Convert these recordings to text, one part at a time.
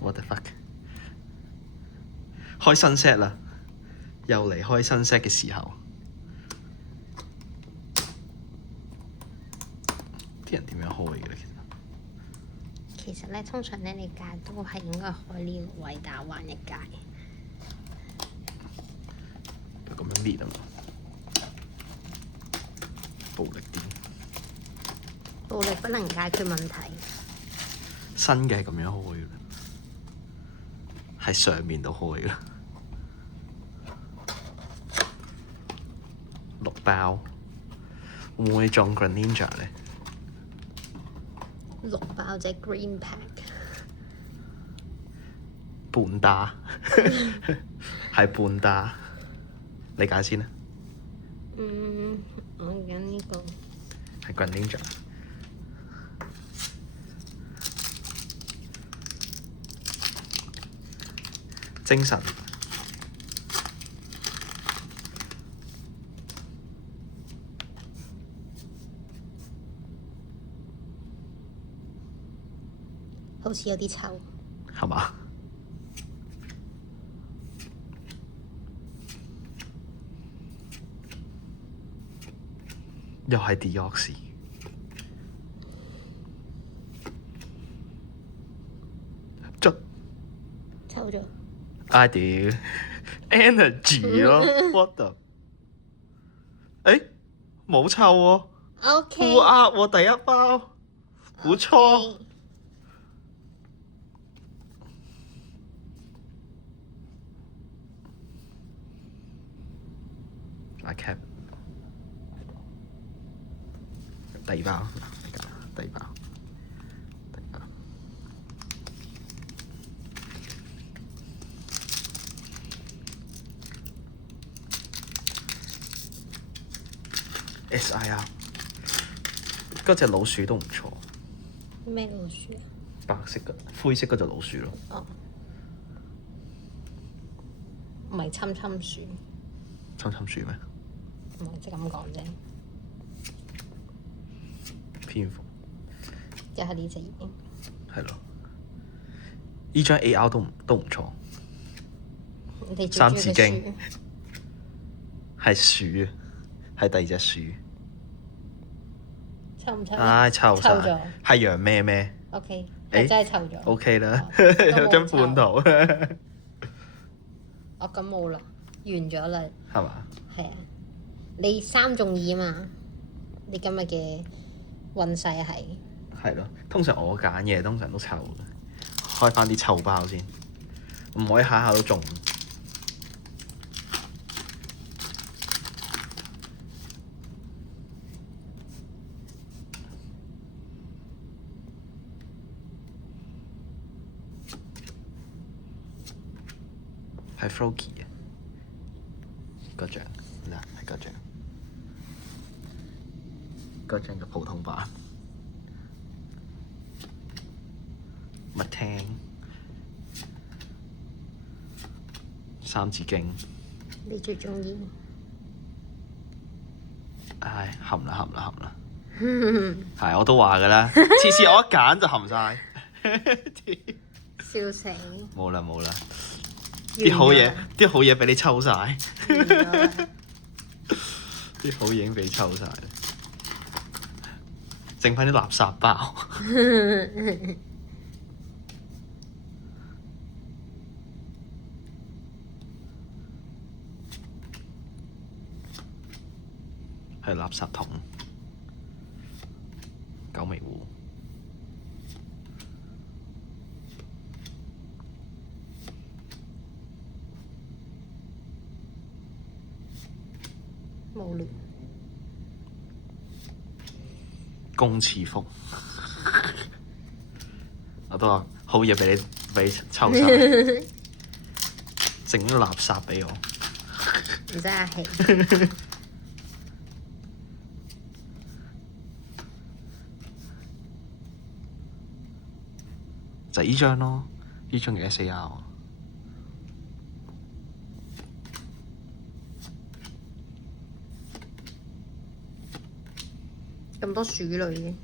What the fuck？ 開新 set 啦，又嚟開新 set 嘅時候，啲人點樣開嘅咧？其實咧，通常咧，你界都係應該開呢個位打橫一界。就咁樣搣啊嘛，暴力啲。暴力不能解決問題。新嘅係咁樣開嘅，喺上面度開嘅。6包，會唔會中 Greninja 咧6包隻 Green Pack。半打，係半打。你揀先啦。我揀呢個。係 Greninja。精神。好似有啲臭。係嘛？又係 Deoxys。捽。臭咗。I do energy 咯，what the？ 誒冇臭喎 OK。負壓喎第一包，唔錯。I cap。第二包，第二包。SIR 嗰隻老鼠都唔錯。咩老鼠啊？白色嘅灰色嗰隻老鼠咯。哦，唔係侵侵鼠。侵侵鼠咩？唔係即係咁講啫。蝙蝠。即係呢隻已經。係咯。呢張 AR 都唔錯。你最中三意嘅字經鼠。係鼠啊，係第二隻鼠。臭唔臭？唉，臭晒。臭咗。係羊咩咩 OK，誒係真係臭咗。？OK 啦，都冇有張半圖。哦，咁冇啦，完咗啦。係嘛？係啊，你3中2嘛？你今日嘅運勢係。係咯，通常我揀嘢通常都臭嘅，開翻啲臭包先，唔可以下下都中。係 Froakie 嘅嗰張，嗱係嗰張，嗰張嘅普通版。麥聽三字經，你最中意。唉含啦，係我都話㗎啦，次次我一揀就含晒。笑死。冇啦，啲好嘢俾你抽晒。啲好嘢已經俾你抽晒，剩翻啲垃圾包。係垃圾桶，九尾狐，冇亂。公廁福，我都話好嘢俾你抽晒，剩啲垃圾俾我。唔使客氣。就依張咯，依張嘅 SAR。咁多鼠類嘅。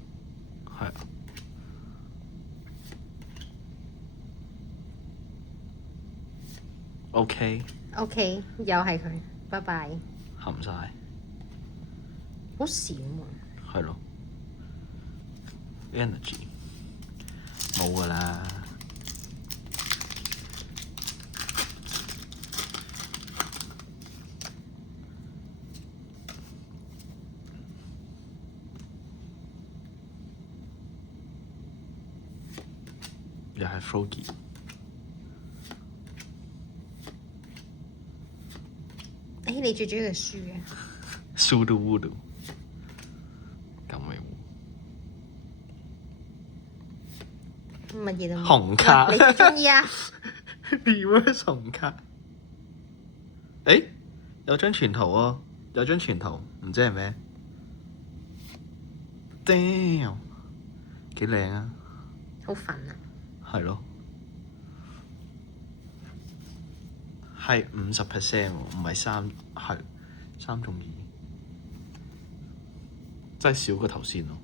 係啊。OK， OK，又係佢，拜拜。含晒，好閃喎。係咯。Energy 冇㗎啦。又係 Froggy。你最中意嘅書啊？ Sudo Voodoo。咁咪乜嘢都冇。紅卡你最中意啊？ reverse 紅卡。誒，有張全圖喎，有張全圖，唔知係咩？Damn，幾靚啊！好煩啊！係咯，係50%喎，唔係3，係3中2，真係少過頭先咯。